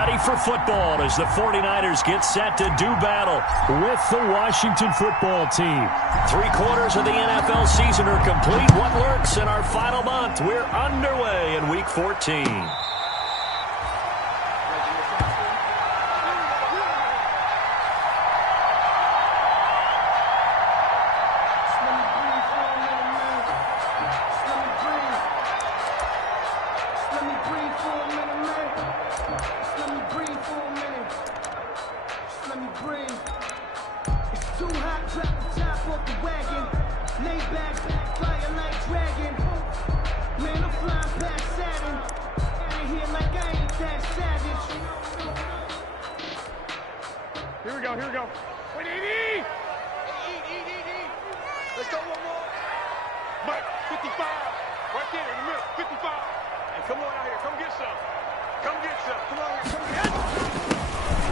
ready for football as the 49ers get set to do battle with the Washington football team. 3/4 of the NFL season are complete. What lurks in our final month? We're underway in Week 14. Here we go. Wait, eat. Let's go one more. But 55. Right there in the middle. 55. And come on out here. Come get some. Come on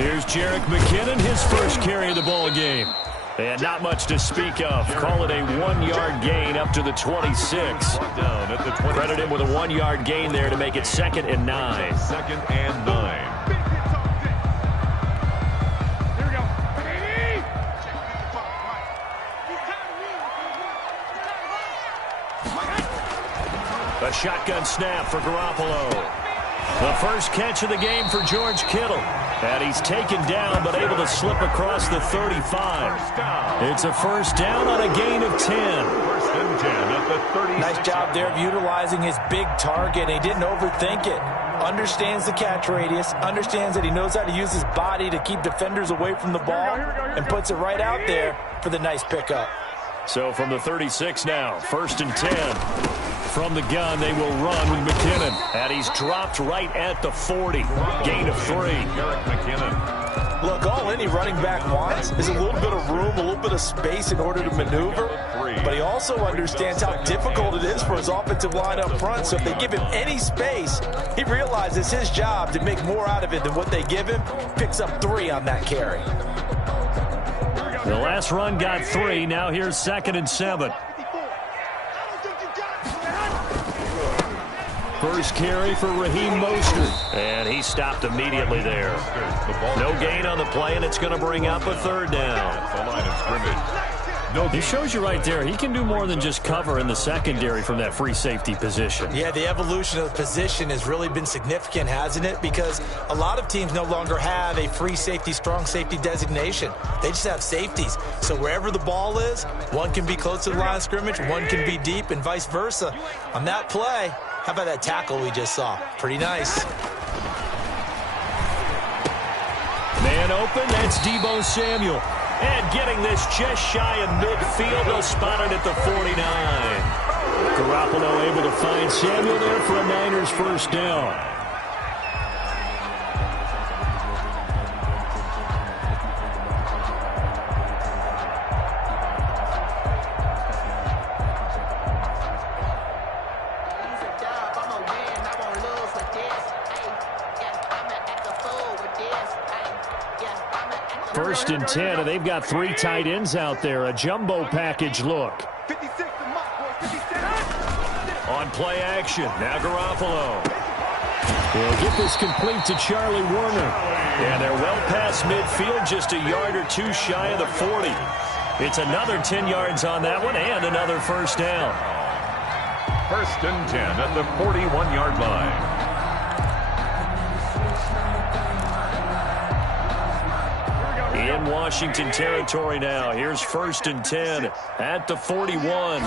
here. Here's Jerick McKinnon, his first carry of the ball game. And not much to speak of. Call it a 1-yard gain up to the 26. Down at the 20. Credit him with a 1-yard gain there to make it 2nd and 9. 2nd and 9. A shotgun snap for Garoppolo. The first catch of the game for George Kittle. And he's taken down but able to slip across the 35. It's a first down on a gain of 10. First and 10 at the 36. Nice job there of utilizing his big target. He didn't overthink it. Understands the catch radius. Understands that he knows how to use his body to keep defenders away from the ball. And puts it right out there for the nice pickup. So from the 36 now, 1st and 10. From the gun, they will run with McKinnon. And he's dropped right at the 40. Gain of 3. Jerick McKinnon. Look, all any running back wants is a little bit of room, a little bit of space in order to maneuver. But he also understands how difficult it is for his offensive line up front. So if they give him any space, he realizes his job to make more out of it than what they give him. Picks up 3 on that carry. The last run got 3. Now here's 2nd and 7. First carry for Raheem Mostert. And he stopped immediately there. No gain on the play, and it's going to bring up a 3rd down. That's the line of scrimmage. He shows you right there, he can do more than just cover in the secondary from that free safety position. Yeah, the evolution of the position has really been significant, hasn't it? Because a lot of teams no longer have a free safety, strong safety designation. They just have safeties. So wherever the ball is, one can be close to the line of scrimmage, one can be deep, and vice versa. On that play, how about that tackle we just saw? Pretty nice. Man open, that's Deebo Samuel. And getting this just shy of midfield, they'll spot it at the 49. Garoppolo able to find Samuel there for a Niners first down. First and 10, and they've got 3 tight ends out there. A jumbo package look. On play action, now Garoppolo. He'll get this complete to Charlie Warner. And they're well past midfield, just a yard or 2 shy of the 40. It's another 10 yards on that one, and another first down. First and 10 at the 41-yard line. In Washington territory now. Here's 1st and 10 at the 41.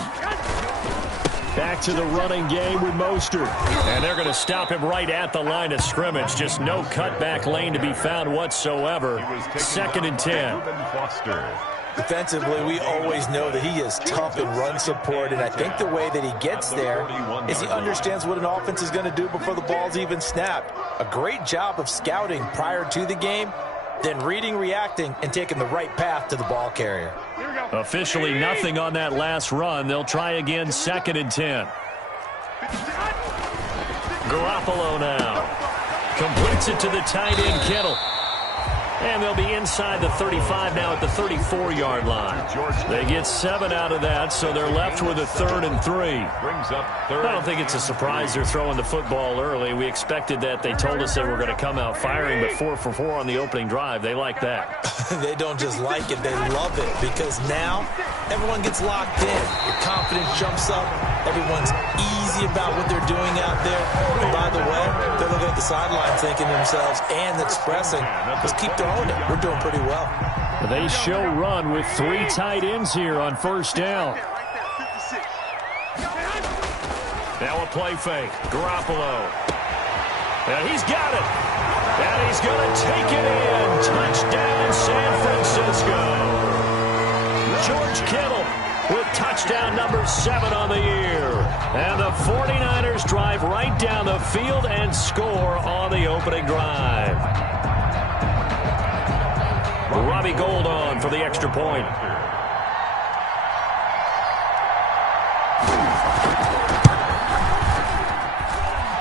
Back to the running game with Mostert. And they're going to stop him right at the line of scrimmage. Just no cutback lane to be found whatsoever. 2nd and 10. Defensively, we always know that he is tough in run support, and I think the way that he gets there is he understands what an offense is going to do before the ball's even snapped. A great job of scouting prior to the game, then reading, reacting, and taking the right path to the ball carrier. Officially nothing on that last run. They'll try again, 2nd and 10. Garoppolo now. Completes it to the tight end, Kittle. And they'll be inside the 35 now at the 34-yard line. They get 7 out of that, so they're left with a 3rd and 3. I don't think it's a surprise they're throwing the football early. We expected that. They told us they were going to come out firing, but 4 for 4 on the opening drive. They like that. They don't just like it, they love it, because now everyone gets locked in. Your confidence jumps up. Everyone's easy about what they're doing out there. And by the way, they're looking at the sideline thinking to themselves and expressing, let's keep throwing it. We're doing pretty well. They show run with 3 tight ends here on first down. Now a play fake. Garoppolo. And he's got it. And he's going to take it in. Touchdown, San Francisco. George Kittle with touchdown number 7 on the year. And the 49ers drive right down the field and score on the opening drive. Robbie Gould on for the extra point.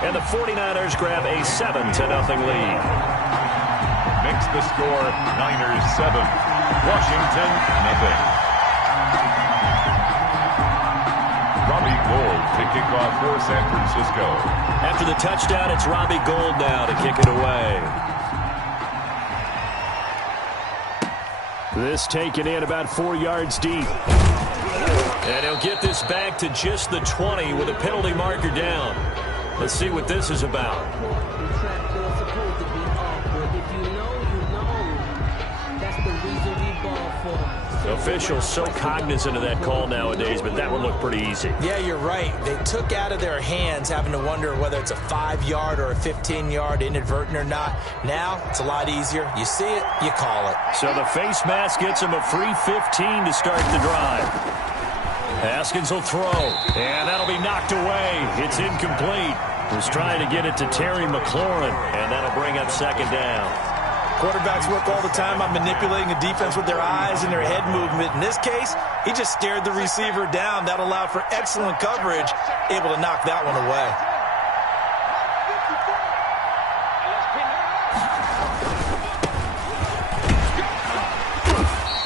And the 49ers grab a 7-0 lead. Makes the score Niners 7, Washington 0. Robbie Gould to kick off for San Francisco. After the touchdown, it's Robbie Gould now to kick it away. This taken in about 4 yards deep. And he'll get this back to just the 20 with a penalty marker down. Let's see what this is about. Officials so cognizant of that call nowadays, but that one looked pretty easy. Yeah, you're right. They took out of their hands having to wonder whether it's a 5-yard or a 15-yard inadvertent or not. Now, it's a lot easier. You see it, you call it. So the face mask gets him a free 15 to start the drive. Haskins will throw, and that'll be knocked away. It's incomplete. Was trying to get it to Terry McLaurin, and that'll bring up second down. Quarterbacks work all the time on manipulating a defense with their eyes and their head movement. In this case, he just stared the receiver down. That allowed for excellent coverage, able to knock that one away.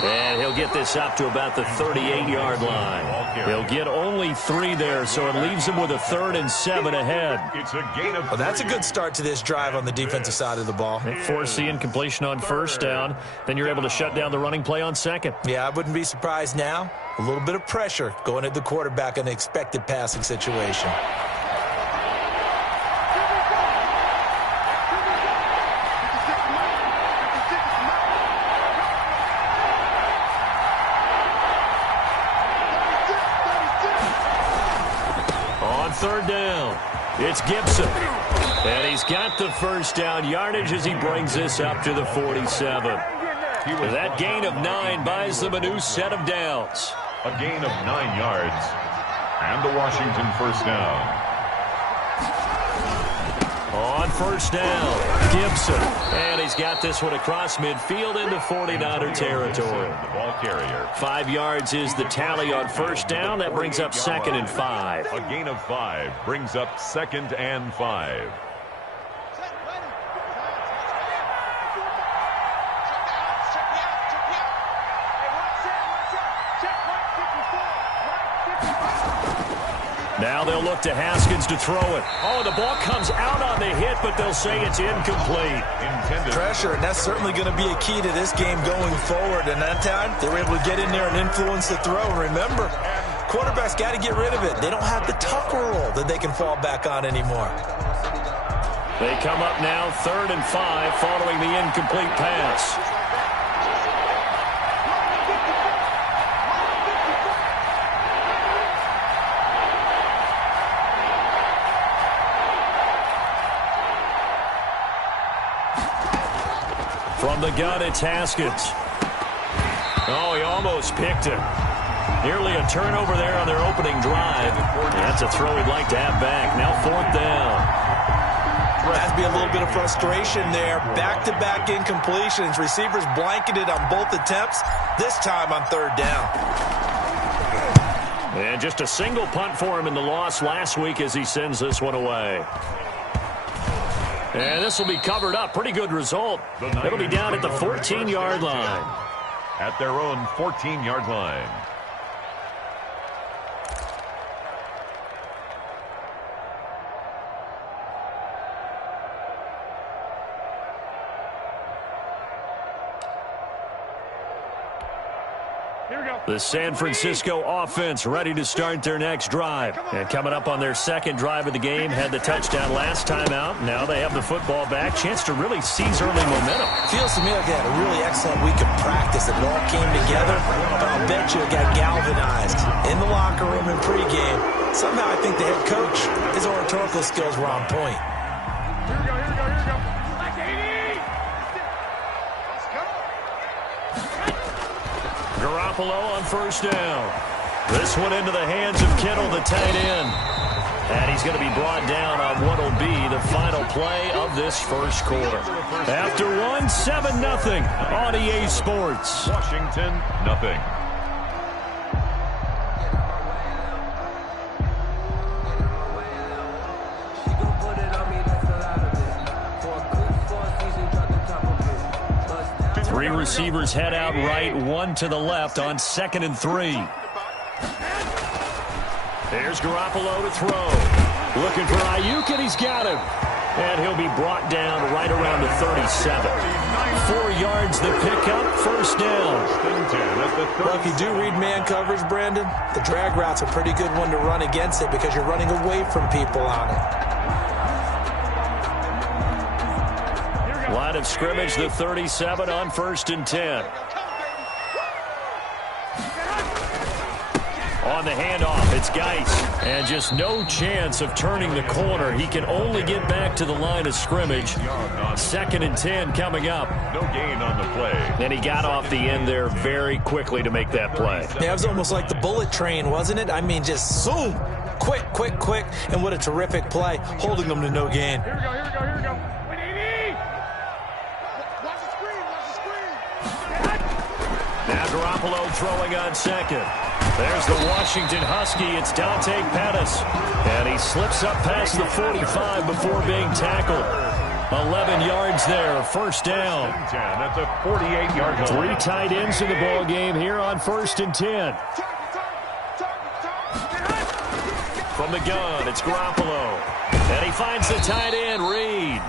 And he'll get this up to about the 38-yard line. He'll get only 3 there, so it leaves him with a 3rd and 7 ahead. Well, that's a good start to this drive on the defensive side of the ball. They force the incompletion on first down. Then you're able to shut down the running play on second. Yeah, I wouldn't be surprised now. A little bit of pressure going at the quarterback in an expected passing situation. Third down. It's Gibson. And he's got the first down yardage as he brings this up to the 47. That gain of 9 buys them a new set of downs. A gain of 9 yards. And the Washington first down. On first down, Gibson. And he's got this one across midfield into 49er territory. The ball carrier. 5 yards is the tally on first down. That brings up 2nd and 5. A gain of 5 brings up 2nd and 5. Now they'll look to Haskins to throw it. Oh, the ball comes out on the hit, but they'll say it's incomplete. Pressure, and that's certainly going to be a key to this game going forward. And that time, they were able to get in there and influence the throw. Remember, quarterbacks got to get rid of it. They don't have the tuck rule that they can fall back on anymore. They come up now 3rd and 5 following the incomplete pass. From the gun, it's Haskins. Oh, he almost picked it. Nearly a turnover there on their opening drive. That's a throw he'd like to have back. Now 4th down. Has to be a little bit of frustration there. Back-to-back incompletions. Receivers blanketed on both attempts, this time on 3rd down. And just a single punt for him in the loss last week as he sends this one away. And this will be covered up. Pretty good result. It'll be down at the 14-yard line. At their own 14-yard line. The San Francisco offense ready to start their next drive. And coming up on their second drive of the game, had the touchdown last time out. Now they have the football back. Chance to really seize early momentum. Feels to me like they had a really excellent week of practice. It all came together, but I'll bet you it got galvanized in the locker room in pregame. Somehow I think the head coach, his oratorical skills were on point. Here we go, here we go, here we go. Like 80! Let's go. Garoppolo on first down. This one into the hands of Kittle, the tight end. And he's going to be brought down on what will be the final play of this first quarter. After one, 7-0 on EA Sports. Washington, nothing. Three receivers head out right, one to the left on 2nd and 3. There's Garoppolo to throw. Looking for Ayuk, and he's got him. And he'll be brought down right around the 37. 4 yards the pickup, first down. Well, if you do read man coverage, Brandon, the drag route's a pretty good one to run against it because you're running away from people on it. Line of scrimmage, the 37 on 1st and 10. On the handoff, it's Geis. And just no chance of turning the corner. He can only get back to the line of scrimmage. 2nd and 10 coming up. No gain on the play. And he got off the end there very quickly to make that play. Yeah, it was almost like the bullet train, wasn't it? I mean, just zoom. Quick, quick, quick. And what a terrific play, holding them to no gain. Here we go, here we go, here we go. Wait, 80! Watch the screen, watch the screen. Now Garoppolo throwing on 2nd. There's the Washington Husky. It's Dante Pettis. And he slips up past the 45 before being tackled. 11 yards there, first down. That's a 48-yard line. 3 tight ends in the ball game here on 1st and 10. From the gun, it's Garoppolo. And he finds the tight end, Reed.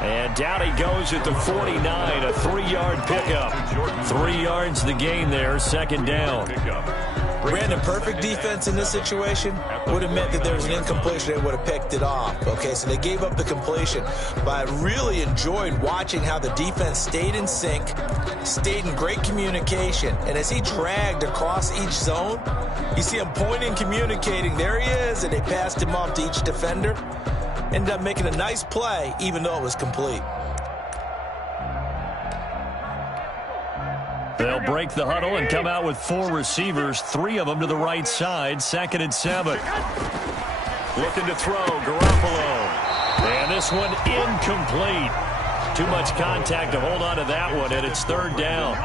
And down he goes at the 49, a 3-yard pickup. 3 yards the gain there, 2nd down. Brandon, perfect defense in this situation would have meant that there was an incompletion. They would have picked it off. Okay, so they gave up the completion. But I really enjoyed watching how the defense stayed in sync, stayed in great communication. And as he dragged across each zone, you see him pointing, communicating. There he is, and they passed him off to each defender. Ended up making a nice play, even though it was complete. They'll break the huddle and come out with 4 receivers, 3 of them to the right side, 2nd and 7. Looking to throw, Garoppolo. And this one incomplete. Too much contact to hold on to that one, and it's 3rd down.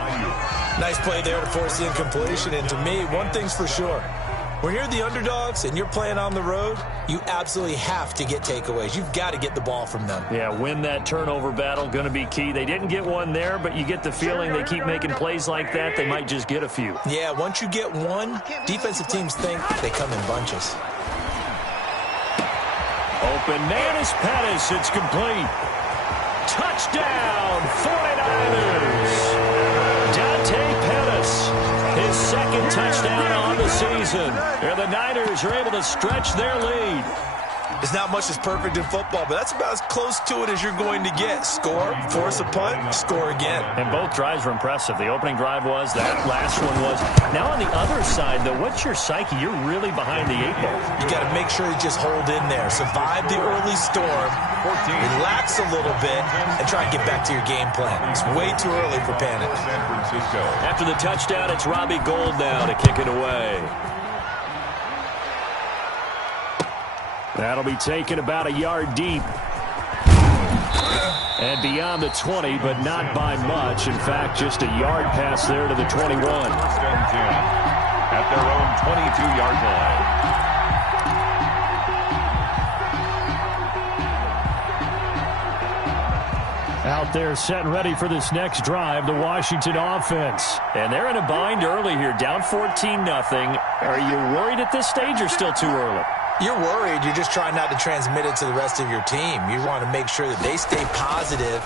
Nice play there to force the incompletion. And to me, one thing's for sure. When you're the underdogs and you're playing on the road, you absolutely have to get takeaways. You've got to get the ball from them. Yeah, win that turnover battle, going to be key. They didn't get one there, but you get the feeling they keep making plays like that, they might just get a few. Yeah, once you get one, defensive teams think they come in bunches. Open man is Pettis. It's complete. Touchdown, 49ers. Dante Pettis, his 2nd touchdown on the season. And the Niners are able to stretch their lead. It's not much that's perfect in football, but that's about as close to it as you're going to get. Score, force a punt, score again. And both drives were impressive. The opening drive was, that last one was. Now on the other side, though, what's your psyche? You're really behind the 8 ball. You got to make sure you just hold in there. Survive the early storm, relax a little bit, and try and get back to your game plan. It's way too early for panic. San Francisco. After the touchdown, it's Robbie Gould now to kick it away. That'll be taken about a yard deep. And beyond the 20, but not by much. In fact, just a yard pass there to the 21. 1st and 10 at their own 22-yard line. Out there set and ready for this next drive, the Washington offense. And they're in a bind early here, down 14-0. Are you worried at this stage or still too early? You're worried. You're just trying not to transmit it to the rest of your team. You want to make sure that they stay positive.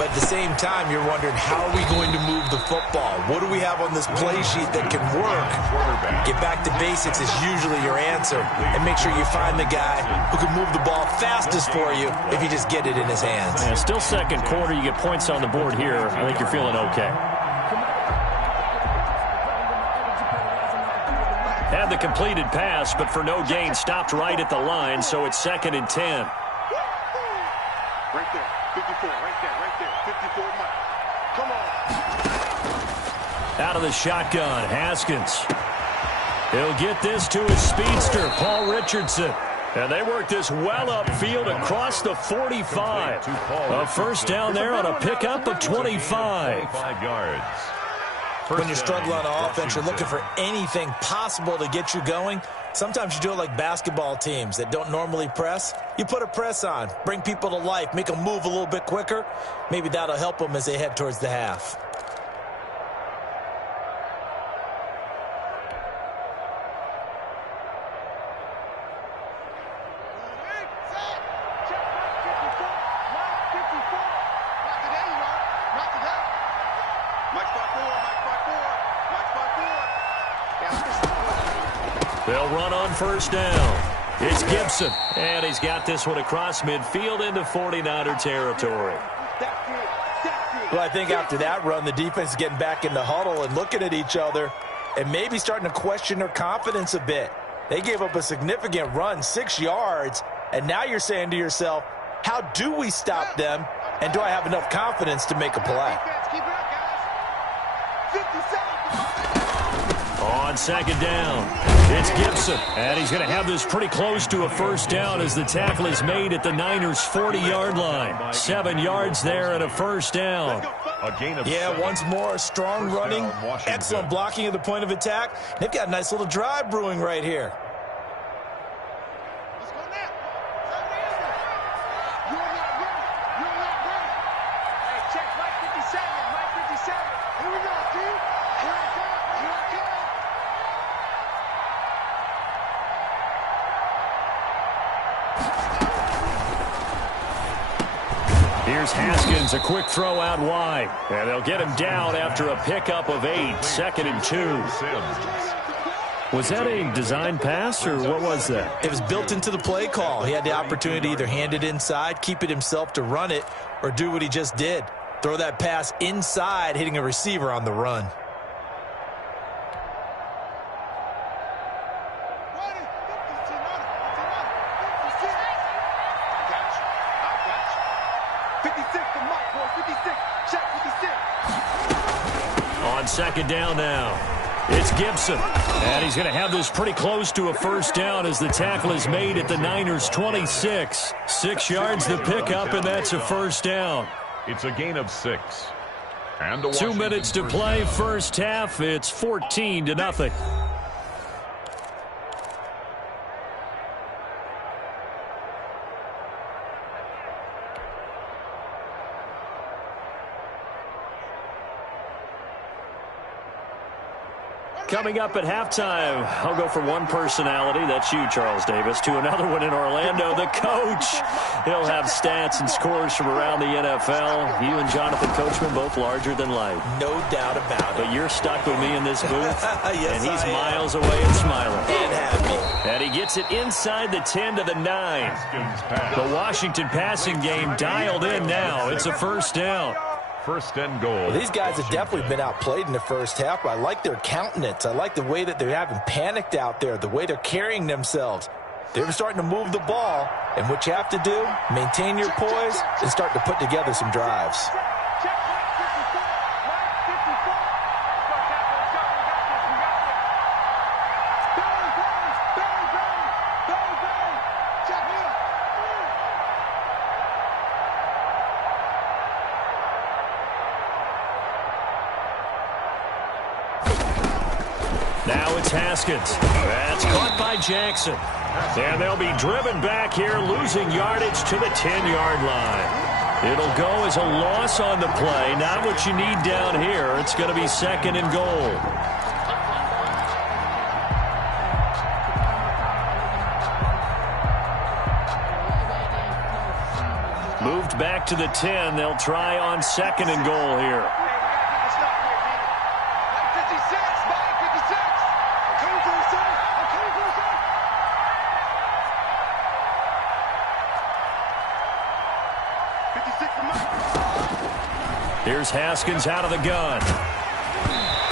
But at the same time, you're wondering, how are we going to move the football? What do we have on this play sheet that can work? Get back to basics is usually your answer. And make sure you find the guy who can move the ball fastest for you if you just get it in his hands. Yeah, still second quarter. You get points on the board here. I think you're feeling okay. Had the completed pass, but for no gain, stopped right at the line, so it's 2nd and 10. Right there, 54, right there, 54, Mike. Come on. Out of the shotgun, Haskins. He'll get this to his speedster, Paul Richardson. And they work this well upfield across the 45. A first down there on a pickup of 25. 5 yards. When you struggle on offense, you're looking for anything possible to get you going. Sometimes you do it like basketball teams that don't normally press. You put a press on, bring people to life, make them move a little bit quicker. Maybe that'll help them as they head towards the half. They'll run on first down. It's Gibson, and he's got this one across midfield into 49er territory. Well, I think after that run, the defense is getting back in the huddle and looking at each other and maybe starting to question their confidence a bit. They gave up a significant run, 6 yards, and now you're saying to yourself, how do we stop them, and do I have enough confidence to make a play? On second down, it's Gibson, and he's going to have this pretty close to a first down as the tackle is made at the Niners' 40-yard line. 7 yards there and a first down. Yeah, once more, strong running, excellent blocking at the point of attack. They've got a nice little drive brewing right here. Here's Haskins, a quick throw out wide. And they'll get him down after a pickup of 8, 2nd and 2. Was that a design pass, or what was that? It was built into the play call. He had the opportunity to either hand it inside, keep it himself to run it, or do what he just did. Throw that pass inside, hitting a receiver on the run. On second down now, it's Gibson. And he's going to have this pretty close to a first down as the tackle is made at the Niners' 26. 6 yards the pickup, and that's a first down. It's a gain of 6. And 2 minutes to play, first half. It's 14-0. Coming up at halftime, I'll go from one personality, that's you, Charles Davis, to another one in Orlando, the coach. He'll have stats and scores from around the NFL. You and Jonathan Coachman, both larger than life. No doubt about it. But you're stuck with me in this booth, yes, and he's miles away and smiling. And happy. And he gets it inside the 10 to the 9. The Washington passing game dialed in now. It's a first down. First and goal. Well, these guys have definitely been outplayed in the first half, but I like their countenance. I like the way that they're having panicked out there, the way they're carrying themselves. They're starting to move the ball, and what you have to do, maintain your poise and start to put together some drives. Now it's Haskins. That's caught by Jackson. And they'll be driven back here, losing yardage to the 10-yard line. It'll go as a loss on the play. Not what you need down here. It's going to be 2nd and goal. Moved back to the 10. They'll try on 2nd and goal here. Here's Haskins out of the gun.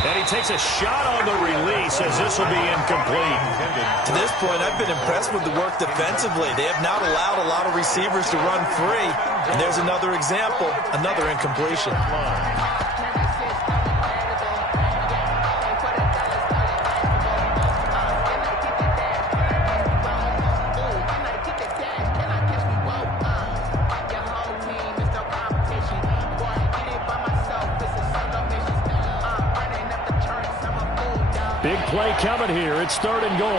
And he takes a shot on the release as this will be incomplete. To this point, I've been impressed with the work defensively. They have not allowed a lot of receivers to run free. And there's another example, another incompletion. Big play coming here. It's 3rd and goal.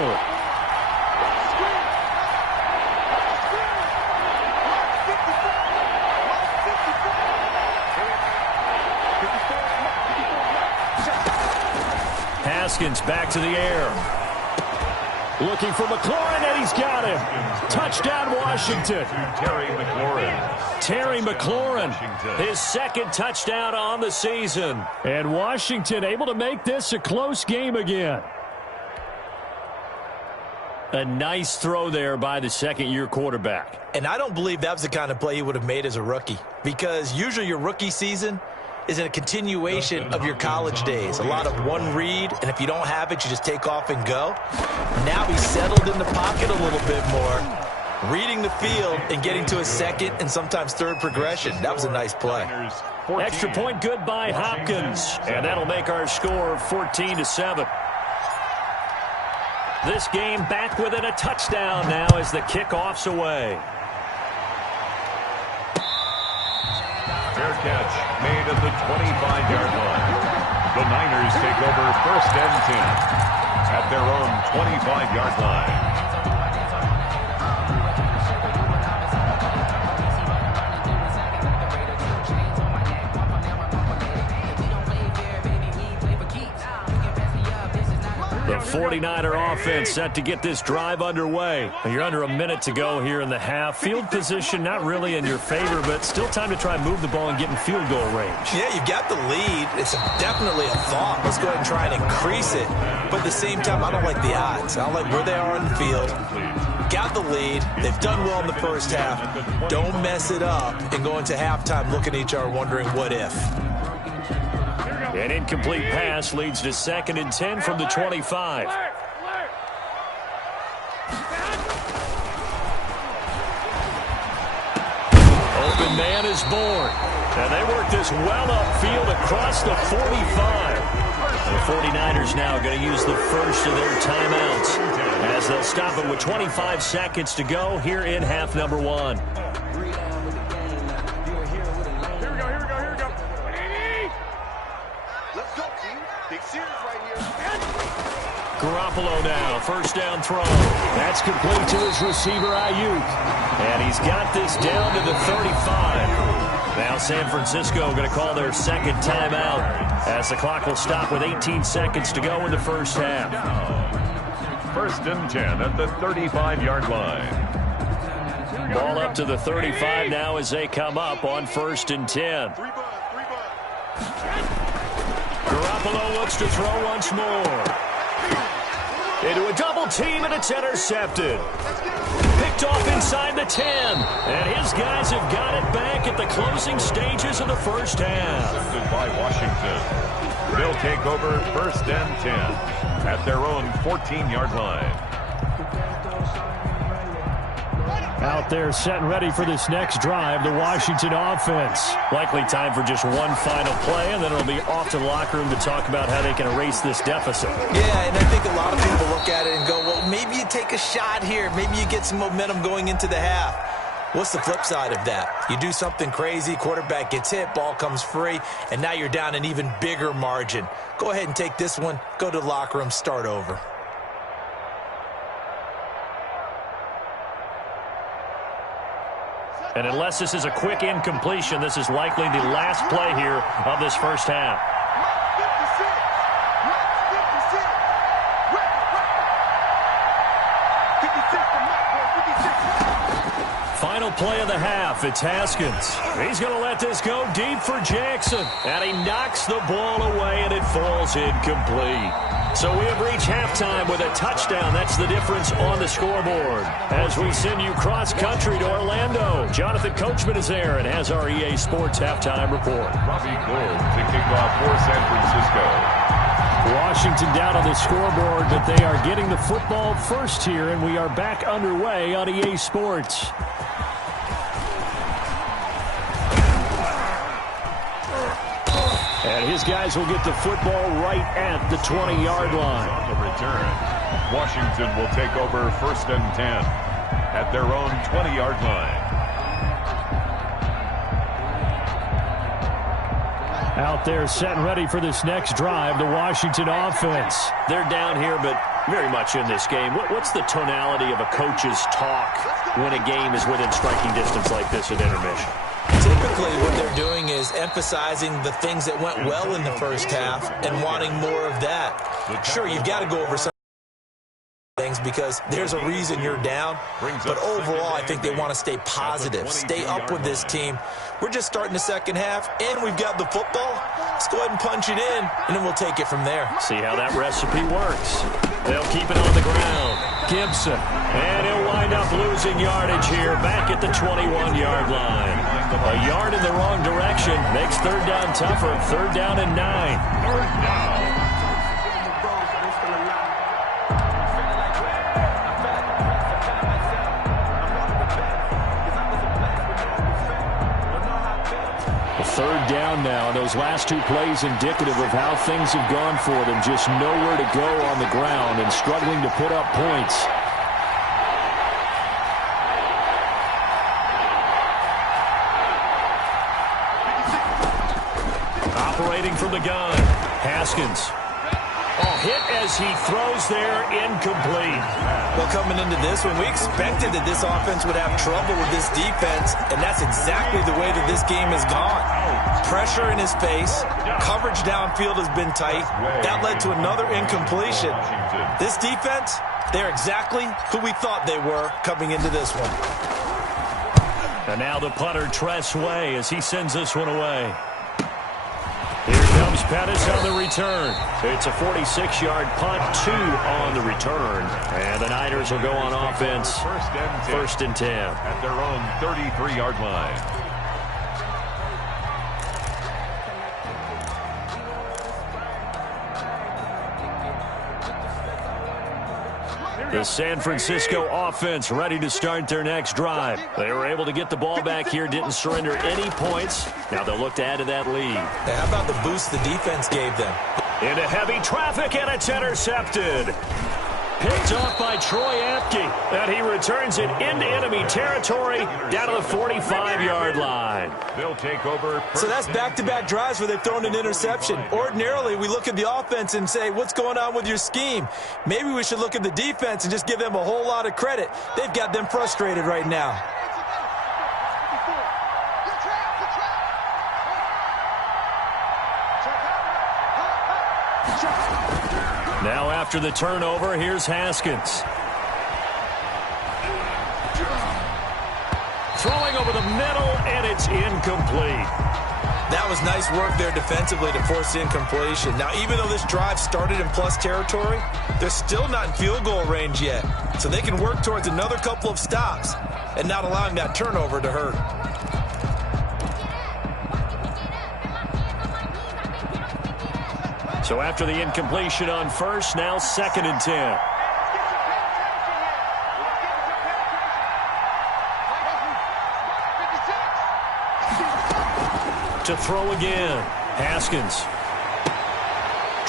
Haskins back to the air. Looking for McLaurin, and he's got him. Touchdown, Washington. Terry McLaurin, his 2nd touchdown on the season. And Washington able to make this a close game again. A nice throw there by the 2nd-year quarterback. And I don't believe that was the kind of play he would have made as a rookie. Because usually your rookie season is a continuation of your college days. A lot of one read, and if you don't have it, you just take off and go. Now he's settled in the pocket a little bit more, reading the field and getting to a 2nd and sometimes 3rd progression. That was a nice play. Extra point good by Hopkins, and that'll make our score 14-7. This game back within a touchdown now as the kickoff's away. Fair catch made at the 25-yard line. The Niners take over 1st and 10 at their own 25-yard line. The 49er offense set to get this drive underway. You're under a minute to go here in the half. Field position not really in your favor, but still time to try and move the ball and get in field goal range. Yeah, you got the lead. It's definitely a thought. Let's go ahead and try and increase it. But at the same time, I don't like the odds. I don't like where they are on the field. Got the lead. They've done well in the first half. Don't mess it up and go into halftime looking at each other wondering what if. An incomplete pass leads to 2nd and 10 from the 25. Open man is born. And they work this well upfield across the 45. The 49ers now going to use the first of their timeouts as they'll stop it with 25 seconds to go here in half number 1. Garoppolo now, 1st down throw. That's complete to his receiver, Ayuk. And he's got this down to the 35. Now San Francisco going to call their 2nd timeout as the clock will stop with 18 seconds to go in the first half. 1st and 10 at the 35-yard line. Ball up to the 35 now as they come up on 1st and 10. Garoppolo looks to throw once more. Into a double team, and it's intercepted. Picked off inside the 10. And his guys have got it back at the closing stages of the first half. Intercepted by Washington. They'll take over 1st and 10 at their own 14-yard line. Out there set and ready for this next drive, the Washington offense. Likely time for just one final play, and then it'll be off to the locker room to talk about how they can erase this deficit. Yeah, and I think a lot of people look at it and go, well, maybe you take a shot here. Maybe you get some momentum going into the half. What's the flip side of that? You do something crazy, quarterback gets hit, ball comes free, and now you're down an even bigger margin. Go ahead and take this one, go to the locker room, start over. And unless this is a quick incompletion, this is likely the last play here of this first half. Final play of the half. It's Haskins. He's going to let this go deep for Jackson. And he knocks the ball away, and it falls incomplete. So we have reached halftime with a touchdown. That's the difference on the scoreboard. As we send you cross-country to Orlando, Jonathan Coachman is there and has our EA Sports halftime report. Robbie Gould to kick off for San Francisco. Washington down on the scoreboard, but they are getting the football first here, and we are back underway on EA Sports. And his guys will get the football right at the 20-yard line. On the return, Washington will take over 1st and 10 at their own 20-yard line. Out there set and ready for this next drive, the Washington offense. They're down here, but very much in this game. What's the tonality of a coach's talk when a game is within striking distance like this at intermission? Typically, what they're doing is emphasizing the things that went well in the first half and wanting more of that. Sure, you've got to go over some things because there's a reason you're down. But overall, I think they want to stay positive, stay up with this team. We're just starting the second half, and we've got the football. Let's go ahead and punch it in, and then we'll take it from there. See how that recipe works. They'll keep it on the ground. Gibson, and he'll wind up losing yardage here back at the 21-yard line. A yard in the wrong direction makes third down tougher. Third down and 9. Third down. Third down now, and those last two plays indicative of how things have gone for them. Just nowhere to go on the ground and struggling to put up points. Operating from the gun, Haskins. Oh, hit as he throws there, incomplete. Well, coming into this one, we expected that this offense would have trouble with this defense, and that's exactly the way that this game has gone. Pressure in his face, coverage downfield has been tight. That led to another incompletion. This defense, they're exactly who we thought they were coming into this one. And now the punter, Tress Way, as he sends this one away. Here comes Pettis on the return. It's a 46-yard punt, 2 on the return. And the Niners will go on offense. First and 10. At their own 33-yard line. The San Francisco offense ready to start their next drive. They were able to get the ball back here, didn't surrender any points. Now they'll look to add to that lead. Hey, how about the boost the defense gave them? Into heavy traffic, and it's intercepted. Picked off by Troy Apke, and he returns it into enemy territory down to the 45-yard line. They'll take over. So that's back-to-back drives where they've thrown an interception. Ordinarily, we look at the offense and say, what's going on with your scheme? Maybe we should look at the defense and just give them a whole lot of credit. They've got them frustrated right now. Now after the turnover, here's Haskins. Throwing over the middle, and it's incomplete. That was nice work there defensively to force incompletion. Now, even though this drive started in plus territory, they're still not in field goal range yet. So they can work towards another couple of stops and not allowing that turnover to hurt. So after the incompletion on first, now 2nd and 10. To throw again, Haskins.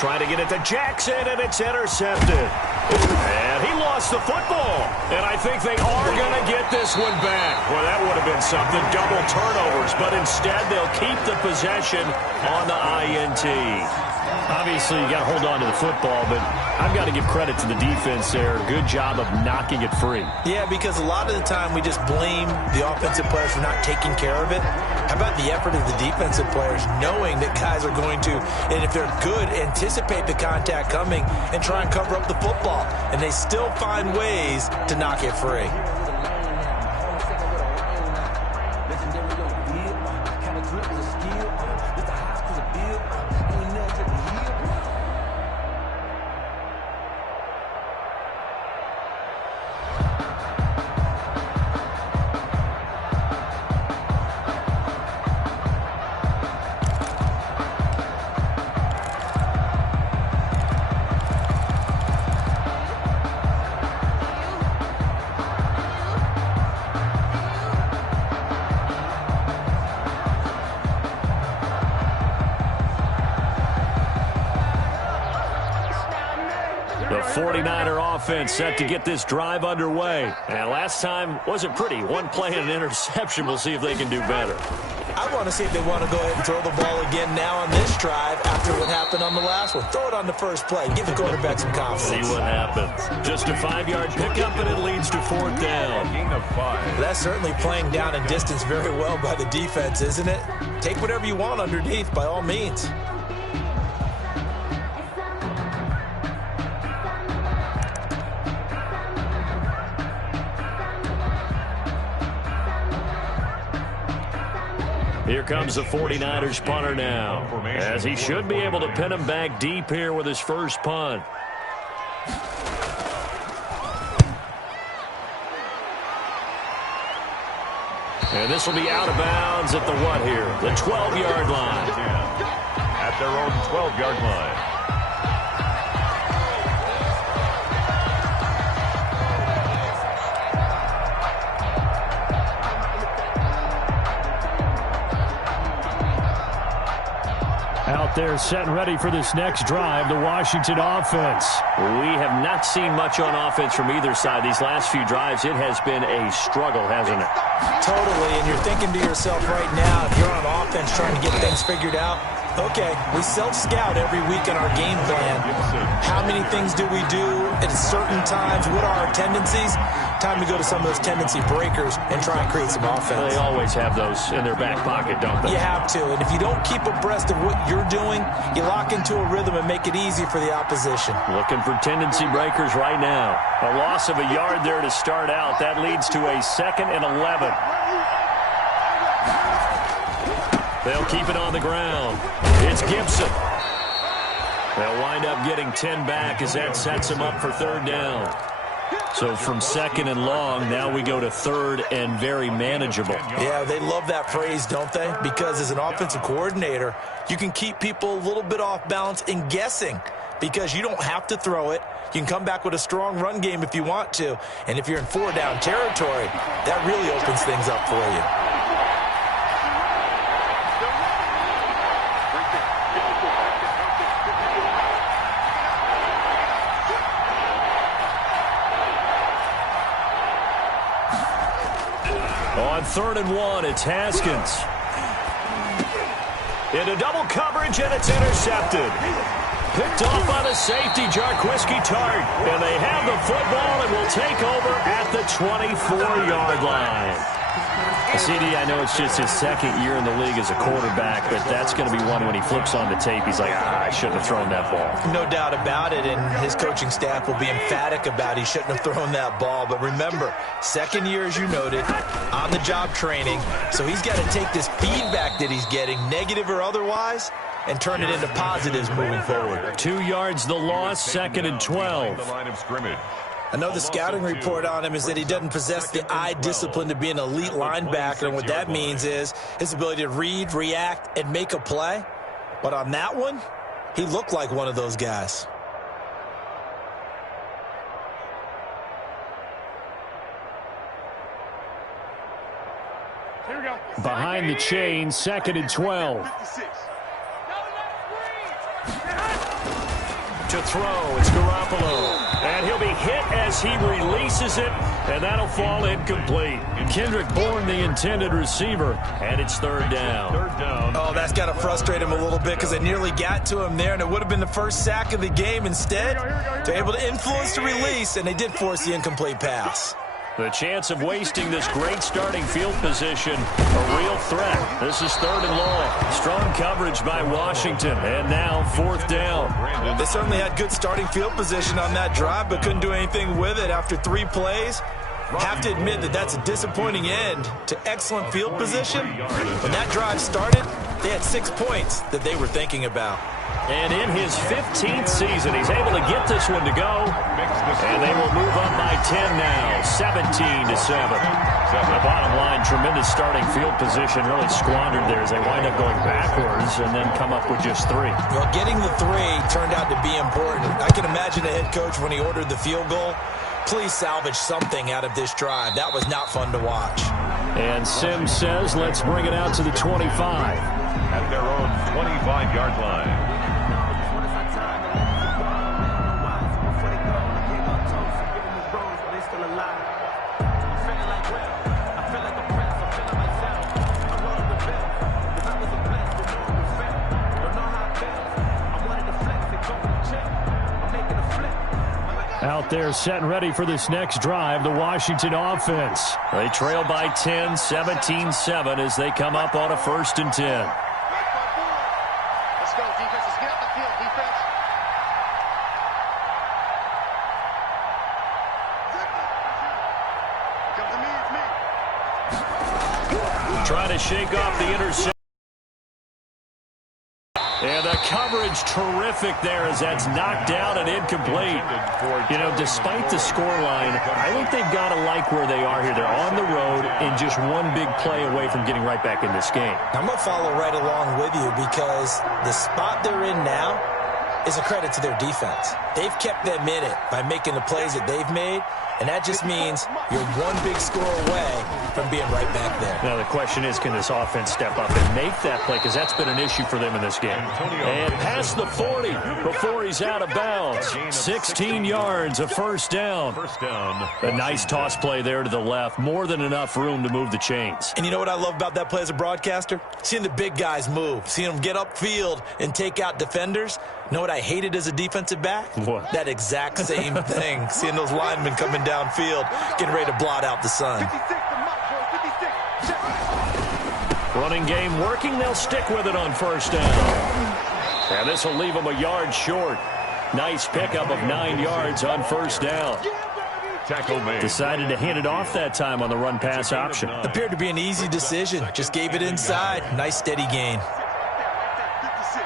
Trying to get it to Jackson, and it's intercepted. And he lost lost the football. And I think they are going to get this one back. Well, that would have been something, double turnovers. But instead, they'll keep the possession on the INT. Obviously, you got to hold on to the football, but I've got to give credit to the defense there. Good job of knocking it free. Yeah, because a lot of the time we just blame the offensive players for not taking care of it. How about the effort of the defensive players knowing that guys are going to, and if they're good, anticipate the contact coming and try and cover up the football. And they still find ways to knock it free. The 49er offense set to get this drive underway. And last time wasn't pretty. One play and an interception. We'll see if they can do better. I want to see if they want to go ahead and throw the ball again now on this drive after what happened on the last one. Throw it on the first play. Give the quarterback some confidence. See what happens. Just a 5-yard pickup, and it leads to 4th down. Gain of 5. That's certainly playing down in distance very well by the defense, isn't it? Take whatever you want underneath by all means. Here comes the 49ers punter now, as he should be able to pin him back deep here with his first punt. And this will be out of bounds at the what here? The 12-yard line. At their own 12-yard line. Out there set and ready for this next drive, the Washington offense. We have not seen much on offense from either side. These last few drives, it has been a struggle, hasn't it? Totally, and you're thinking to yourself right now, if you're on offense trying to get things figured out, okay, we self-scout every week in our game plan. How many things do we do at certain times? What are our tendencies? Time to go to some of those tendency breakers and try and create some offense. They always have those in their back pocket, don't they? You have to, and if you don't keep abreast of what you're doing, you lock into a rhythm and make it easy for the opposition. Looking for tendency breakers right now. A loss of a yard there to start out. That leads to a 2nd and 11. They'll keep it on the ground. It's Gibson. They'll wind up getting 10 back as that sets them up for 3rd down. So from 2nd and long, now we go to 3rd and very manageable. Yeah, they love that phrase, don't they? Because as an offensive coordinator, you can keep people a little bit off balance and guessing because you don't have to throw it. You can come back with a strong run game if you want to. And if you're in 4-down territory, that really opens things up for you. On 3rd and 1, it's Haskins. Into double coverage, and it's intercepted. Picked off by the safety, Jarquiski Tart. And they have the football and will take over at the 24-yard line. CD, I know it's just his 2nd year in the league as a quarterback, but that's going to be one when he flips on the tape. He's like, I shouldn't have thrown that ball. No doubt about it, and his coaching staff will be emphatic about he shouldn't have thrown that ball. But remember, 2nd year, as you noted, on-the-job training, so he's got to take this feedback that he's getting, negative or otherwise, and turn it into positives moving forward. 2 yards the loss, 2nd and 12. The line of scrimmage. I know the scouting report on him is that he doesn't possess the eye discipline to be an elite linebacker, and what that means is his ability to read, react, and make a play. But on that one, he looked like one of those guys. Here we go. Behind the chain, 2nd and 12. To throw, it's Garoppolo. And he'll be hit as he releases it, and that'll fall incomplete. Kendrick Bourne, the intended receiver, and it's third down. Oh, that's got to frustrate him a little bit because they nearly got to him there, and it would have been the first sack of the game. Instead, they're able to influence the release, and they did force the incomplete pass. The chance of wasting this great starting field position, a real threat. This is third and long. Strong coverage by Washington, and now fourth down. They certainly had good starting field position on that drive, but couldn't do anything with it after 3 plays. Have to admit that that's a disappointing end to excellent field position. When that drive started, they had 6 points that they were thinking about. And in his 15th season, he's able to get this one to go. And they will move up by 10 now, 17-7. The bottom line, tremendous starting field position, really squandered there as they wind up going backwards and then come up with just 3. Well, getting the 3 turned out to be important. I can imagine the head coach when he ordered the field goal. Please salvage something out of this drive. That was not fun to watch. And Sims says, let's bring it out to the 25. At their own 25-yard line. Out there set and ready for this next drive, the Washington offense. They trail by 10, 17-7 as they come up on a 1st and 10. Let's go, defense. Let's get out the field, defense. Come to me, it's me. Trying to shake off the interception. And the coverage terrific there as that's knocked down and incomplete. You know, despite the scoreline, I think they've got to like where they are here. They're on the road and just one big play away from getting right back in this game. I'm going to follow right along with you because the spot they're in now is a credit to their defense. They've kept them in it by making the plays that they've made, and that just means you're one big score away from being right back there. Now the question is, can this offense step up and make that play? Because that's been an issue for them in this game. And past the 40 before he's out of bounds. 16 yards, a first down. A nice toss play there to the left. More than enough room to move the chains. And you know what I love about that play as a broadcaster? Seeing the big guys move. Seeing them get upfield and take out defenders. You know what I hated as a defensive back? What? That exact same thing. Seeing those linemen coming downfield, getting ready to blot out the sun. 56 to Mike, boy, 56. Check. Running game working. They'll stick with it on first down. And this will leave them a yard short. Nice pickup of 9 yards on first down. Tackle made. Decided to hand it off that time on the run-pass option. Appeared to be an easy decision. Just gave it inside. Nice steady gain. 56.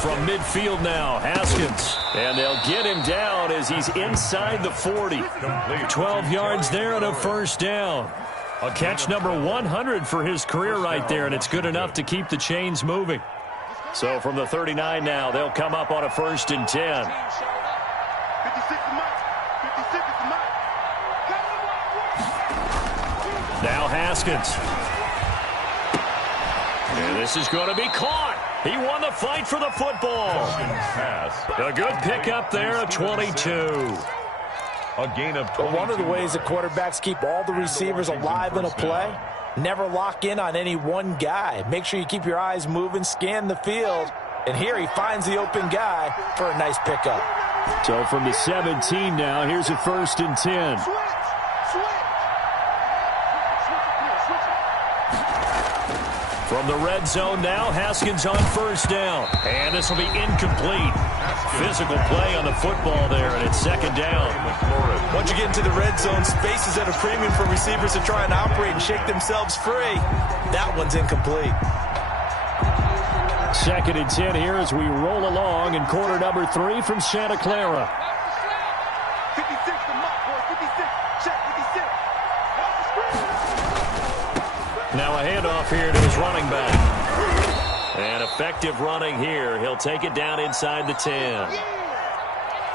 From midfield now, Haskins. And they'll get him down as he's inside the 40. 12 yards there and a first down. A catch number 100 for his career right there, and it's good enough to keep the chains moving. So from the 39 now, they'll come up on a 1st and 10. 56 to Mike. 56 to Mike. Now Haskins. And this is going to be caught. He won the fight for the football. A good pickup there at 22. A gain of 22. One of the ways that quarterbacks keep all the receivers alive in a play, never lock in on any one guy. Make sure you keep your eyes moving, scan the field. And here he finds the open guy for a nice pickup. So from the 17 now, here's a 1st and 10. From the red zone now, Haskins on first down. And this will be incomplete. Physical play on the football there, and it's 2nd down. Once you get into the red zone, space is at a premium for receivers to try and operate and shake themselves free. That one's incomplete. 2nd and 10 here as we roll along in quarter number 3 from Santa Clara. 56 to Mike, boy, 56. Check 56. Now a handoff here to his running back. And effective running here. He'll take it down inside the 10.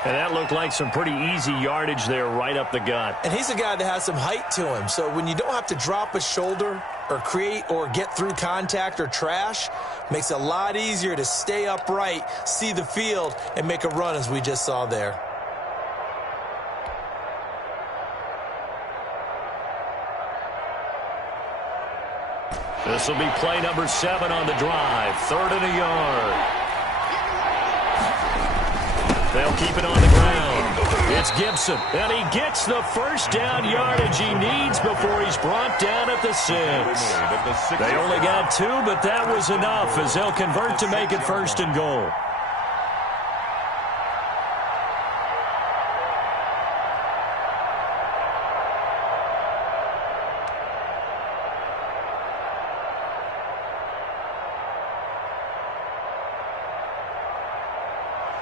And that looked like some pretty easy yardage there right up the gut. And he's a guy that has some height to him. So when you don't have to drop a shoulder or create or get through contact or trash, makes it a lot easier to stay upright, see the field, and make a run as we just saw there. This will be play number 7 on the drive. 3rd and a yard. They'll keep it on the ground. It's Gibson, and he gets the first down yardage he needs before he's brought down at the 6. They only got 2, but that was enough as they'll convert to make it 1st and goal.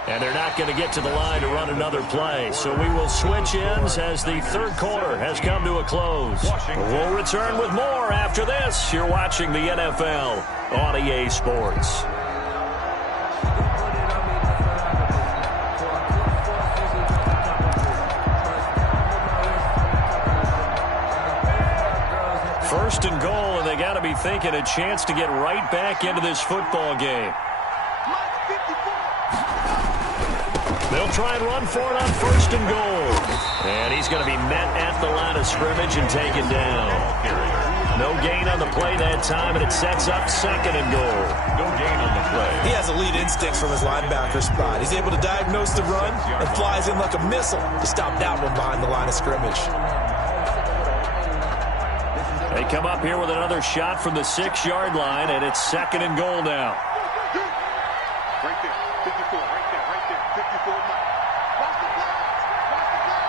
And they're not going to get to the line to run another play. So we will switch ends as the 3rd quarter has come to a close. We'll return with more after this. You're watching the NFL on EA Sports. First and goal, and they got to be thinking a chance to get right back into this football game. They'll try and run for it on 1st and goal. And he's going to be met at the line of scrimmage and taken down. No gain on the play that time, and it sets up 2nd and goal. No gain on the play. He has elite instincts from his linebacker spot. He's able to diagnose the run and flies in like a missile to stop that one behind the line of scrimmage. They come up here with another shot from the 6-yard line, and it's 2nd and goal now. Right there, 54, right there, 54 miles. Watch the flags, watch the flags.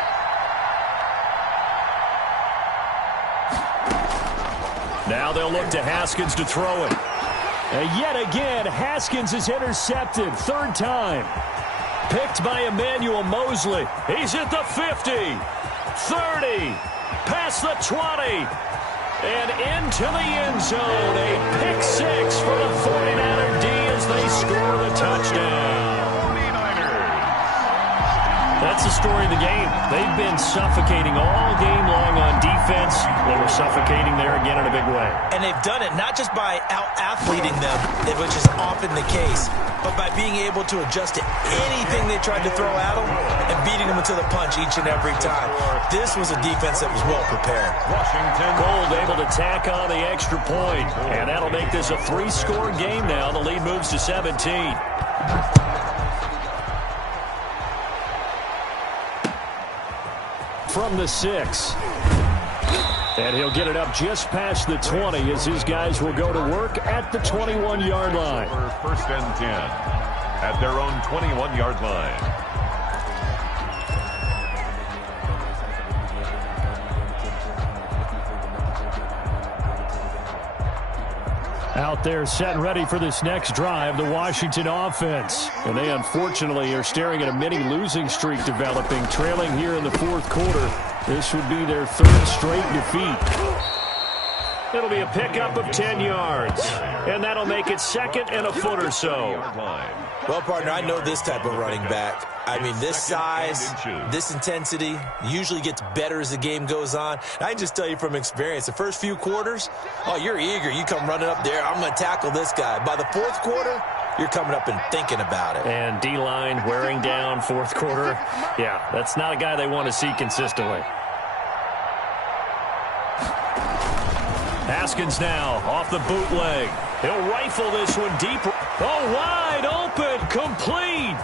Now they'll look to Haskins to throw it. And yet again, Haskins is intercepted, 3rd time. Picked by Emmanuel Mosley. He's at the 50, 30, past the 20. And into the end zone, a pick 6 for the 49er D as they score the touchdown. That's the story of the game. They've been suffocating all game long on defense. They were suffocating there again in a big way. And they've done it not just by out-athleting them, which is often the case, but by being able to adjust to anything they tried to throw at them and beating them into the punch each and every time. This was a defense that was well prepared. Washington Gold able to tack on the extra point, and that'll make this a 3-score game now. The lead moves to 17. From the 6. And he'll get it up just past the 20 as his guys will go to work at the 21-yard line. 1st and 10 at their own 21-yard line. Out there set and ready for this next drive, the Washington offense. And they unfortunately are staring at a mini losing streak developing, trailing here in the 4th quarter. This would be their 3rd straight defeat. It'll be a pickup of 10 yards. And that'll make it 2nd and a foot or so. Well, partner, I know this type of running back. I mean, this size, this intensity usually gets better as the game goes on. And I can just tell you from experience, the first few quarters, oh, you're eager. You come running up there, I'm going to tackle this guy. By the 4th quarter, you're coming up and thinking about it. And D-line wearing down 4th quarter. Yeah, that's not a guy they want to see consistently. Haskins now off the bootleg. He'll rifle this one deep. Oh, wide open, complete.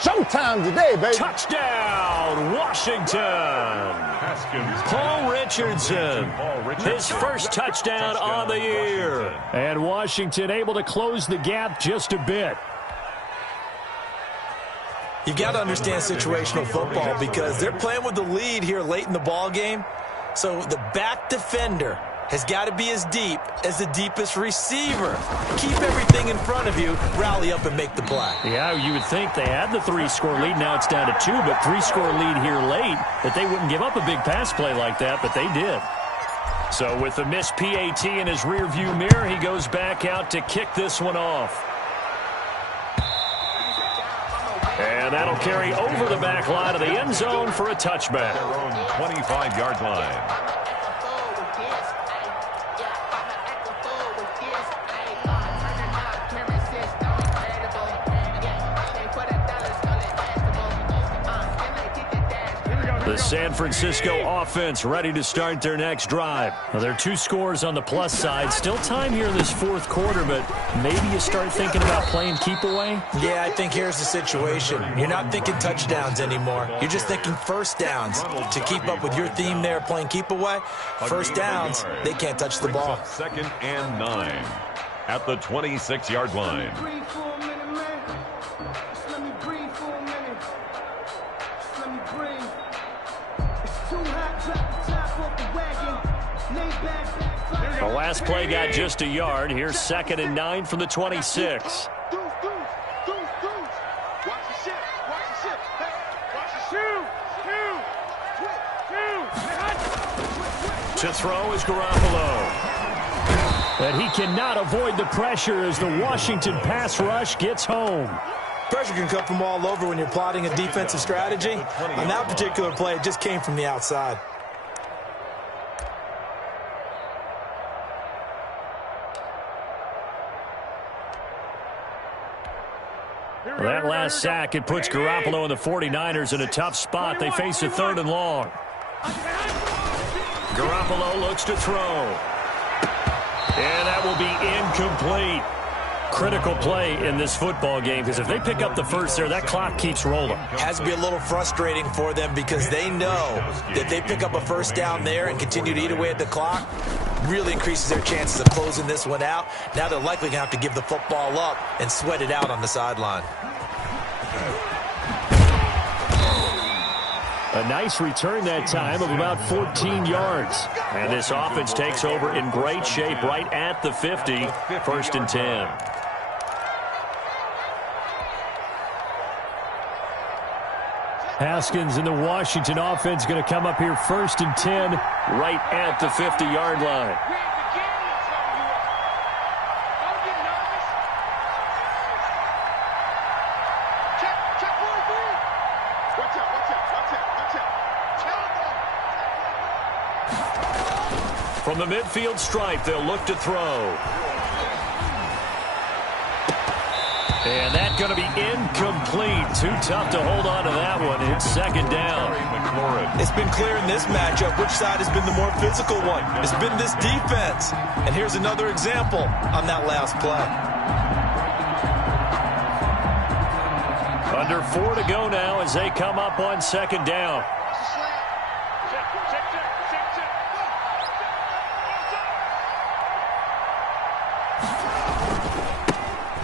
Showtime today, baby. Touchdown, Washington. Paul Richardson, his first touchdown on the year. And Washington able to close the gap just a bit. You've got to understand situational football because they're playing with the lead here late in the ball game. So the back defender has got to be as deep as the deepest receiver. Keep everything in front of you, rally up and make the play. Yeah, you would think they had the 3-score lead. Now it's down to 2, but 3-score lead here late, that they wouldn't give up a big pass play like that, but they did. So with the missed PAT in his rearview mirror, he goes back out to kick this one off. And that'll carry over the back line of the end zone for a touchback. Their own 25-yard line. The San Francisco offense ready to start their next drive. Well, there are 2 scores on the plus side. Still time here in this 4th quarter, but maybe you start thinking about playing keep away? Yeah, I think here's the situation. You're not thinking touchdowns anymore. You're just thinking first downs. To keep up with your theme there, playing keep away, first downs, they can't touch the ball. 2nd and 9 at the 26-yard line. The last play got just a yard. Here's 2nd and 9 from the 26. To throw is Garoppolo. But he cannot avoid the pressure as the Washington pass rush gets home. Pressure can come from all over when you're plotting a defensive strategy. On that particular play, it just came from the outside. Well, that last sack, it puts Garoppolo and the 49ers in a tough spot. They face a 3rd and long. Garoppolo looks to throw. And that will be incomplete. Critical play in this football game, because if they pick up the first there, that clock keeps rolling. Has to be a little frustrating for them because they know that they pick up a first down there and continue to eat away at the clock, really increases their chances of closing this one out. Now they're likely going to have to give the football up and sweat it out on the sideline. A nice return that time of about 14 yards. And this offense takes over in great shape right at the 50. 1st and 10. Haskins and the Washington offense going to come up here 1st and 10 right at the 50-yard line. From the midfield stripe, they'll look to throw. And that's going to be incomplete. Too tough to hold on to that one. It's 2nd down. It's been clear in this matchup which side has been the more physical one. It's been this defense. And here's another example on that last play. Under 4 to go now as they come up on 2nd down.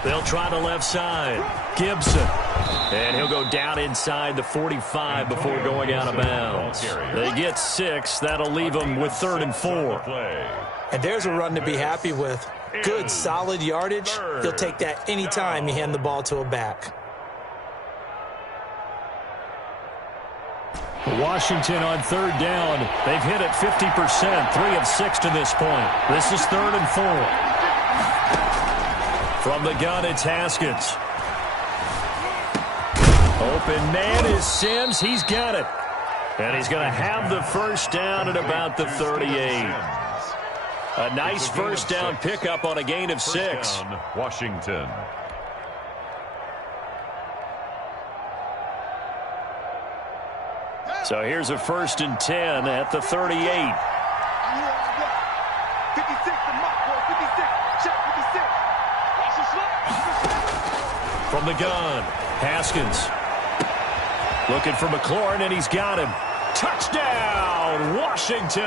They'll try the left side. Gibson. And he'll go down inside the 45 before going out of bounds. They get 6. That'll leave them with 3rd and 4. And there's a run to be happy with. Good, solid yardage. He'll take that anytime you hand the ball to a back. Washington on 3rd down. They've hit it 50%. 3 of 6 to this point. This is 3rd and 4. From the gun, it's Haskins. Open man is Sims. He's got it. And he's going to have the first down at about the 38. A nice first down pickup on a gain of 6. Washington. So here's a 1st and 10 at the 38. 56 to Mott, boy. 56. Check 56. Watch the slap. From the gun, Haskins. Looking for McLaurin, and he's got him. Touchdown, Washington.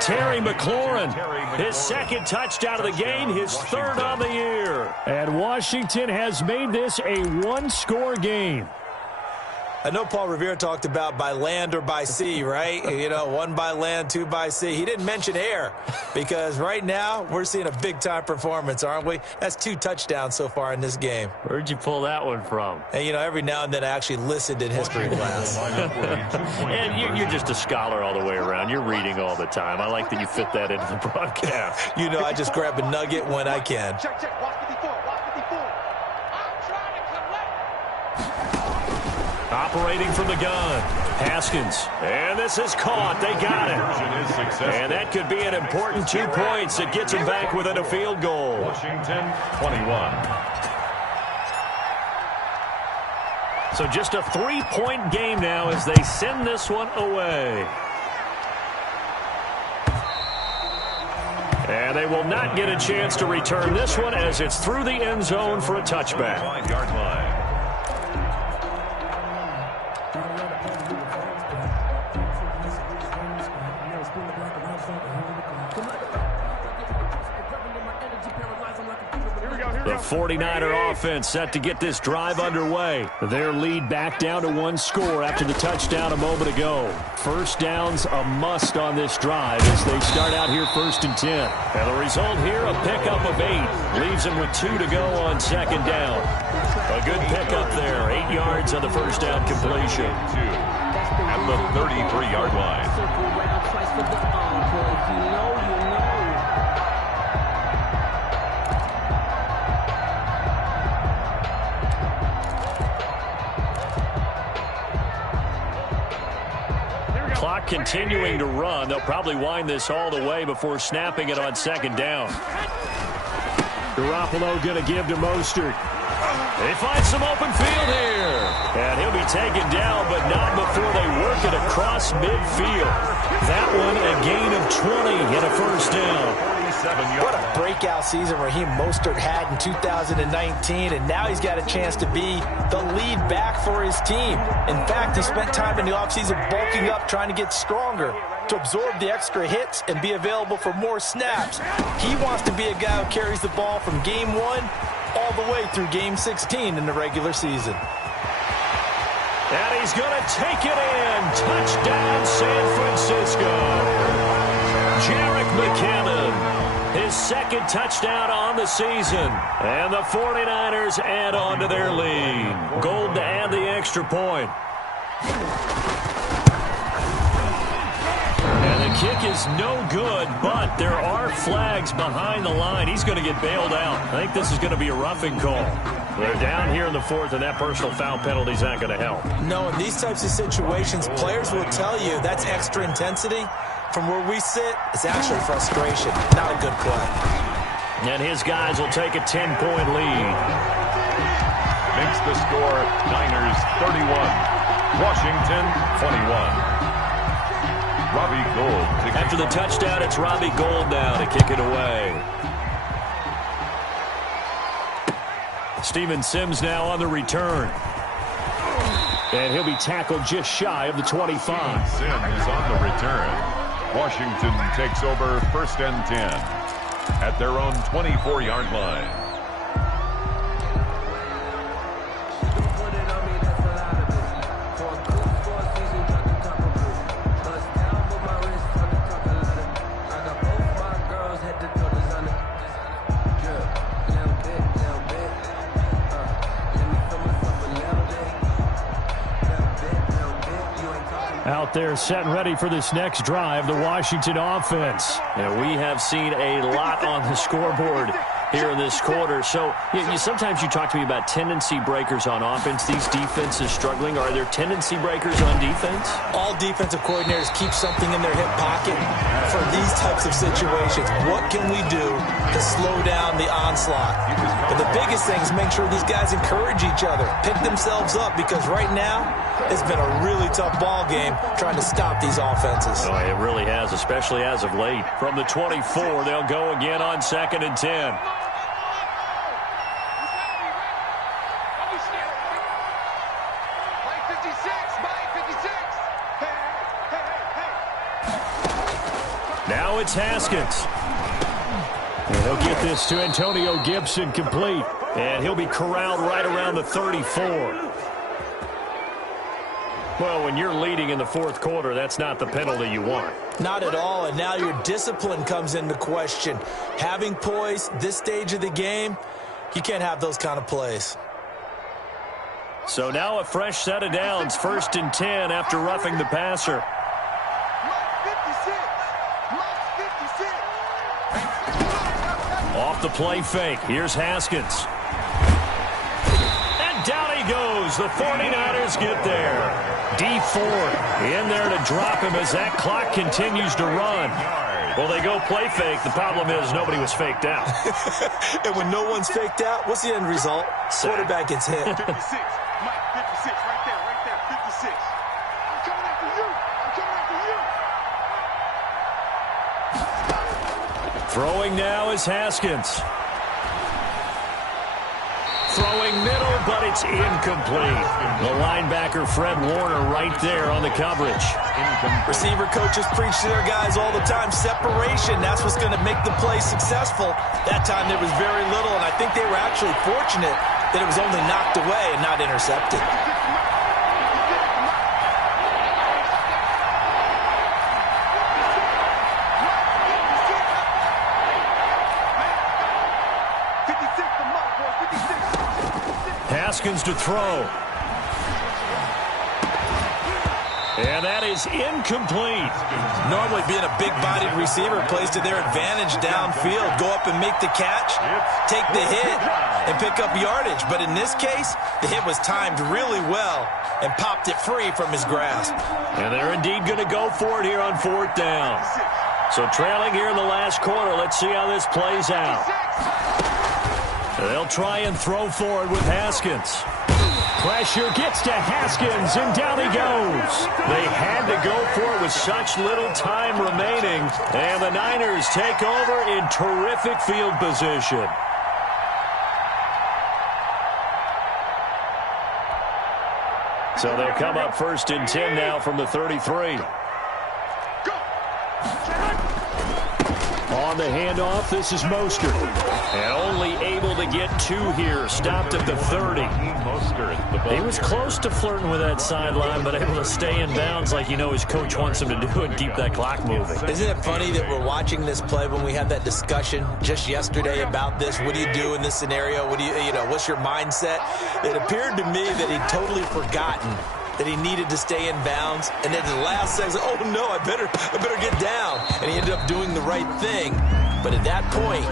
Terry McLaurin, his 2nd touchdown of the game, his 3rd on the year. And Washington has made this a 1-score game. I know Paul Revere talked about by land or by sea, right? You know, 1 by land, 2 by sea. He didn't mention air because right now we're seeing a big-time performance, aren't we? That's 2 touchdowns so far in this game. Where'd you pull that one from? And, you know, every now and then I actually listened in history class. And you're just a scholar all the way around. You're reading all the time. I like that you fit that into the broadcast. You know, I just grab a nugget when I can. Check, check. Watch 54. Watch 54. I'm trying to collect. Operating from the gun, Haskins. And this is caught. They got it. And that could be an important 2 points that gets them back within a field goal. Washington, 21. So just a 3-point game now as they send this one away. And they will not get a chance to return this one as it's through the end zone for a touchback. 5-yard line. The 49er offense set to get this drive underway. Their lead back down to 1 score after the touchdown a moment ago. First down's a must on this drive as they start out here 1st and 10. And the result here, a pickup of 8. Leaves them with 2 to go on 2nd down. A good pickup there. 8 yards on the first down completion. 2 at the 33-yard line. Clock continuing to run. They'll probably wind this all the way before snapping it on 2nd down. Garoppolo going to give to Mostert. They find some open field here. And he'll be taken down, but not before they work it across midfield. That one a gain of 20 and a first down. What a breakout season Raheem Mostert had in 2019, and now he's got a chance to be the lead back for his team. In fact, he spent time in the offseason bulking up, trying to get stronger to absorb the extra hits and be available for more snaps. He wants to be a guy who carries the ball from game 1 all the way through game 16 in the regular season. And he's going to take it in. Touchdown, San Francisco. Jerick McKinnon. His 2nd touchdown on the season. And the 49ers add on to their lead. Gold to add the extra point. And the kick is no good, but there are flags behind the line. He's going to get bailed out. I think this is going to be a roughing call. They're down here in the 4th, and that personal foul penalty is not going to help. No, in these types of situations, players will tell you that's extra intensity. From where we sit, it's actually frustration, not a good play. And his guys will take a 10-point lead. Makes the score Niners 31, Washington 21. Robbie Gould. After the touchdown, it's Robbie Gould now to kick it away. Steven Sims now on the return. And he'll be tackled just shy of the 25. Sims on the return. Washington takes over 1st and 10 at their own 24-yard line. Out there set and ready for this next drive, the Washington offense. And we have seen a lot on the scoreboard here in this quarter. So sometimes you talk to me about tendency breakers on offense. These defenses struggling. Are there tendency breakers on defense? All defensive coordinators keep something in their hip pocket for these types of situations. What can we do to slow down the onslaught? But the biggest thing is make sure these guys encourage each other, pick themselves up, because right now it's been a really tough ball game trying to stop these offenses. Oh, it really has, especially as of late. From the 24, they'll go again on 2nd and 10. Now it's Haskins. And he'll get this to Antonio Gibson complete. And he'll be corralled right around the 34. Well, when you're leading in the 4th quarter, that's not the penalty you want. Not at all, and now your discipline comes into question. Having poise this stage of the game, you can't have those kind of plays. So now a fresh set of downs, 1st and 10 after roughing the passer. Off the play fake. Here's Haskins. And down he goes. The 49ers get there. D4 in there to drop him as that clock continues to run. Well, they go play fake. The problem is nobody was faked out. And when no one's faked out, what's the end result? Quarterback gets hit. 56, Mike, 56. Throwing now is Haskins. Throwing middle, but it's incomplete. The linebacker, Fred Warner, right there on the coverage. Receiver coaches preach to their guys all the time. Separation, that's what's going to make the play successful. That time there was very little, and I think they were actually fortunate that it was only knocked away and not intercepted. Haskins to throw. And that is incomplete. Normally being a big-bodied receiver plays to their advantage downfield. Go up and make the catch, take the hit, and pick up yardage. But in this case, the hit was timed really well and popped it free from his grasp. And they're indeed going to go for it here on 4th down. So trailing here in the last quarter, let's see how this plays out. They'll try and throw forward with Haskins. Pressure gets to Haskins, and down he goes. They had to go for it with such little time remaining, and the Niners take over in terrific field position. So they'll come up 1st and 10 now from the 33. On the handoff, this is Mostert. And only able to get 2 here. Stopped at the 30. He was close to flirting with that sideline, but able to stay in bounds like you know his coach wants him to do and keep that clock moving. Isn't it funny that we're watching this play when we had that discussion just yesterday about this? What do you do in this scenario? What do you know, what's your mindset? It appeared to me that he'd totally forgotten that he needed to stay in bounds, and then the last second, oh no, I better get down. And he ended up doing the right thing. But at that point,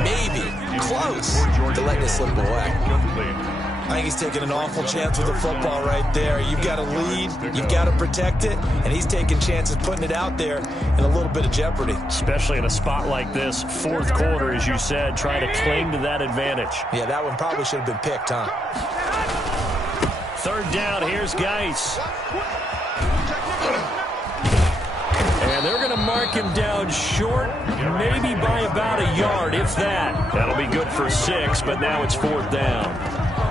maybe close to letting it slip away. I think he's taking an awful chance with the football right there. You've got to lead, you've got to protect it, and he's taking chances putting it out there in a little bit of jeopardy. Especially in a spot like this, 4th quarter, as you said, trying to cling to that advantage. Yeah, that one probably should have been picked, huh? 3rd down, here's Geis. And they're going to mark him down short, maybe by about a yard, if that. That'll be good for 6, but now it's 4th down.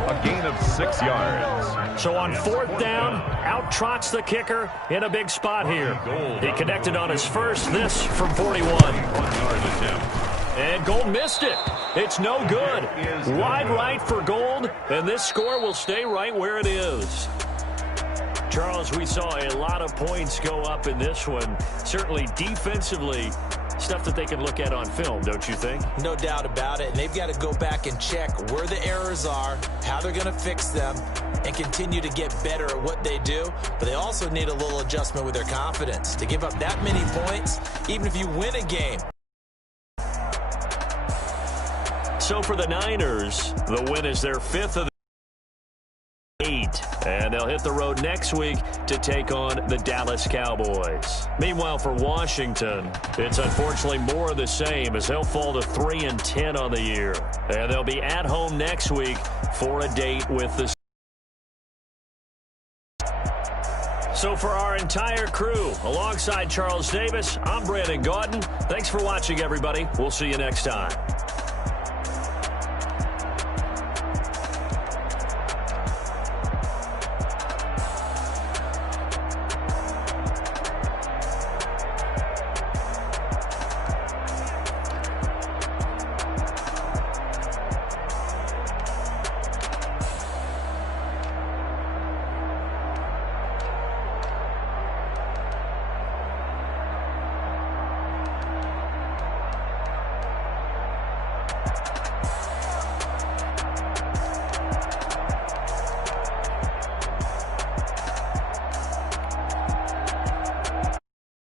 A gain of 6 yards. So on 4th down, out trots the kicker in a big spot here. He connected on his first, this from 41. 1-yard attempt. And Gold missed it. It's no good. Wide right for Gold, and this score will stay right where it is. Charles, we saw a lot of points go up in this one. Certainly defensively, stuff that they can look at on film, don't you think? No doubt about it. And they've got to go back and check where the errors are, how they're going to fix them, and continue to get better at what they do. But they also need a little adjustment with their confidence. To give up that many points, even if you win a game. So for the Niners, the win is their 5th of the 8. And they'll hit the road next week to take on the Dallas Cowboys. Meanwhile, for Washington, it's unfortunately more of the same as they'll fall to 3-10 on the year. And they'll be at home next week for a date with the. So for our entire crew, alongside Charles Davis, I'm Brandon Gaudin. Thanks for watching, everybody. We'll see you next time.